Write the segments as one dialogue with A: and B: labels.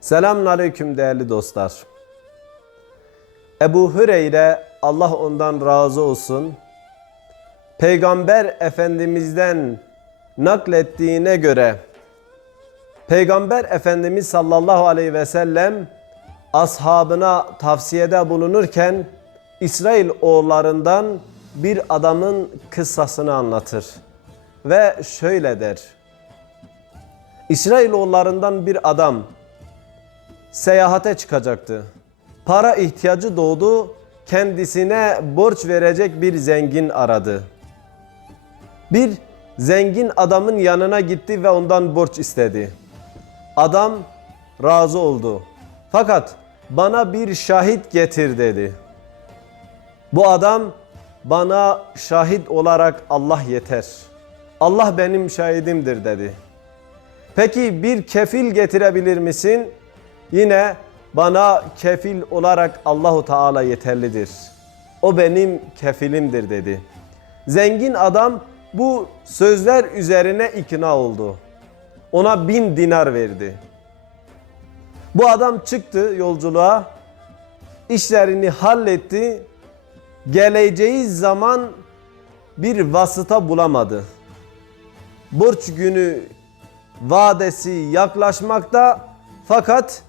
A: Selamun Aleyküm değerli dostlar. Ebu Hüreyre Allah ondan razı olsun. Peygamber Efendimiz'den naklettiğine göre Peygamber Efendimiz sallallahu aleyhi ve sellem ashabına tavsiyede bulunurken İsrail oğullarından bir adamın kıssasını anlatır. Ve şöyle der. İsrail oğullarından bir adam seyahate çıkacaktı. Para ihtiyacı doğdu. Kendisine borç verecek bir zengin aradı. Bir zengin adamın yanına gitti ve ondan borç istedi. Adam razı oldu. Fakat bana bir şahit getir dedi. Bu adam bana şahit olarak Allah yeter. Allah benim şahidimdir dedi. Peki bir kefil getirebilir misin? Yine bana kefil olarak Allahu Teala yeterlidir. O benim kefilimdir dedi. Zengin adam bu sözler üzerine ikna oldu. Ona bin dinar verdi. Bu adam çıktı yolculuğa, işlerini halletti. Geleceği zaman bir vasıta bulamadı. Borç günü vadesi yaklaşmakta fakat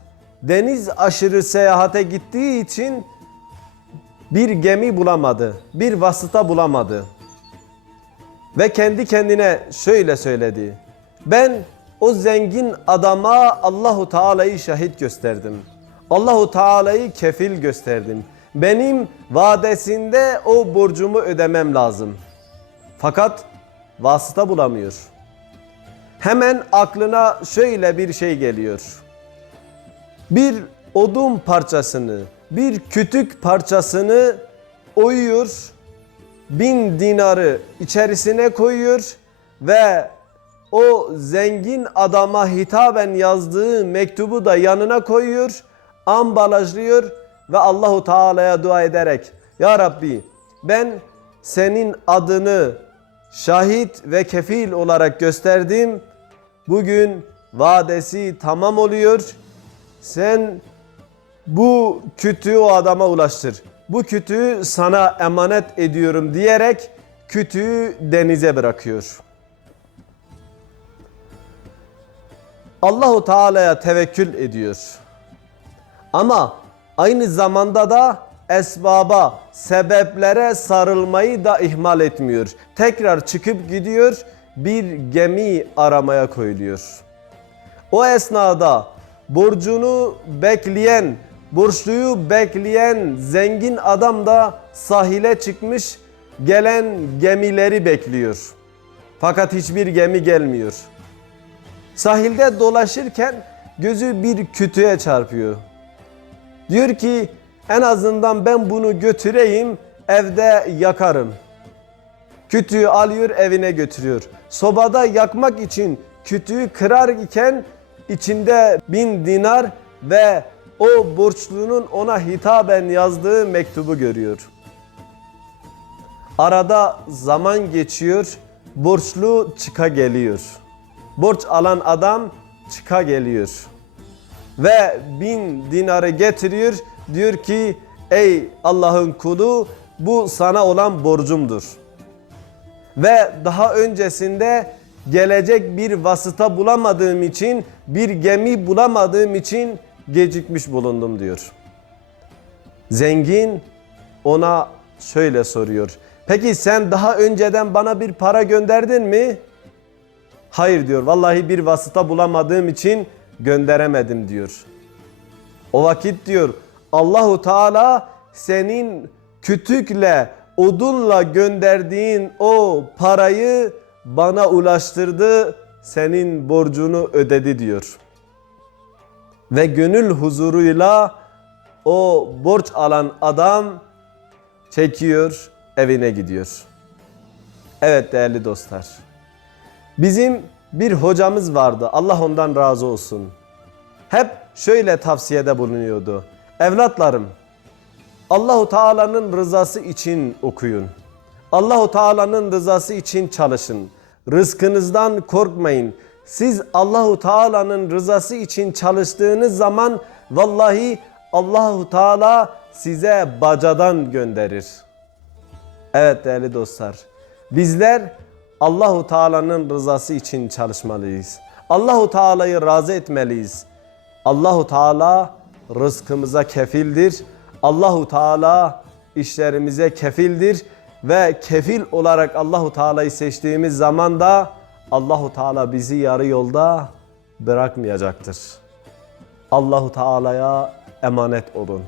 A: deniz aşırı seyahate gittiği için bir gemi bulamadı, bir vasıta bulamadı. Ve kendi kendine şöyle söyledi. Ben o zengin adama Allahu Teala'yı şahit gösterdim. Allahu Teala'yı kefil gösterdim. Benim vadesinde o borcumu ödemem lazım. Fakat vasıta bulamıyor. Hemen aklına şöyle bir şey geliyor. Bir odun parçasını, bir kütük parçasını oyuyor, bin dinarı içerisine koyuyor ve o zengin adama hitaben yazdığı mektubu da yanına koyuyor, ambalajlıyor ve Allahu Teala'ya dua ederek Ya Rabbi ben senin adını şahit ve kefil olarak gösterdim. Bugün vadesi tamam oluyor. Sen bu kütüğü o adama ulaştır. Bu kütüğü sana emanet ediyorum diyerek kütüğü denize bırakıyor. Allahu Teala'ya tevekkül ediyor. Ama aynı zamanda da esbaba, sebeplere sarılmayı da ihmal etmiyor. Tekrar çıkıp gidiyor, bir gemi aramaya koyuluyor. O esnada borcunu bekleyen, borçluyu bekleyen zengin adam da sahile çıkmış, gelen gemileri bekliyor. Fakat hiçbir gemi gelmiyor. Sahilde dolaşırken gözü bir kütüğe çarpıyor. Diyor ki en azından ben bunu götüreyim evde yakarım. Kütüğü alıyor evine götürüyor. Sobada yakmak için kütüğü kırar iken içinde bin dinar ve o borçlunun ona hitaben yazdığı mektubu görüyor. Arada zaman geçiyor, borçlu çıka geliyor. Borç alan adam çıka geliyor. Ve bin dinarı getiriyor. Diyor ki ey Allah'ın kulu bu sana olan borcumdur. Ve daha öncesinde gelecek bir vasıta bulamadığım için, bir gemi bulamadığım için gecikmiş bulundum diyor. Zengin ona şöyle soruyor. Peki sen daha önceden bana bir para gönderdin mi? Hayır diyor. Vallahi bir vasıta bulamadığım için gönderemedim diyor. O vakit diyor Allahu Teala senin kütükle odunla gönderdiğin o parayı bana ulaştırdı. Senin borcunu ödedi diyor. Ve gönül huzuruyla o borç alan adam çekiyor, evine gidiyor. Evet değerli dostlar. Bizim bir hocamız vardı. Allah ondan razı olsun. Hep şöyle tavsiyede bulunuyordu. Evlatlarım, Allahu Teala'nın rızası için okuyun. Allahu Teala'nın rızası için çalışın. Rızkınızdan korkmayın. Siz Allahu Teala'nın rızası için çalıştığınız zaman vallahi Allahu Teala size bacadan gönderir. Evet değerli dostlar. Bizler Allahu Teala'nın rızası için çalışmalıyız. Allahu Teala'yı razı etmeliyiz. Allahu Teala rızkımıza kefildir. Allahu Teala işlerimize kefildir ve kefil olarak Allahu Teala'yı seçtiğimiz zaman da Allahu Teala bizi yarı yolda bırakmayacaktır. Allahu Teala'ya emanet olun.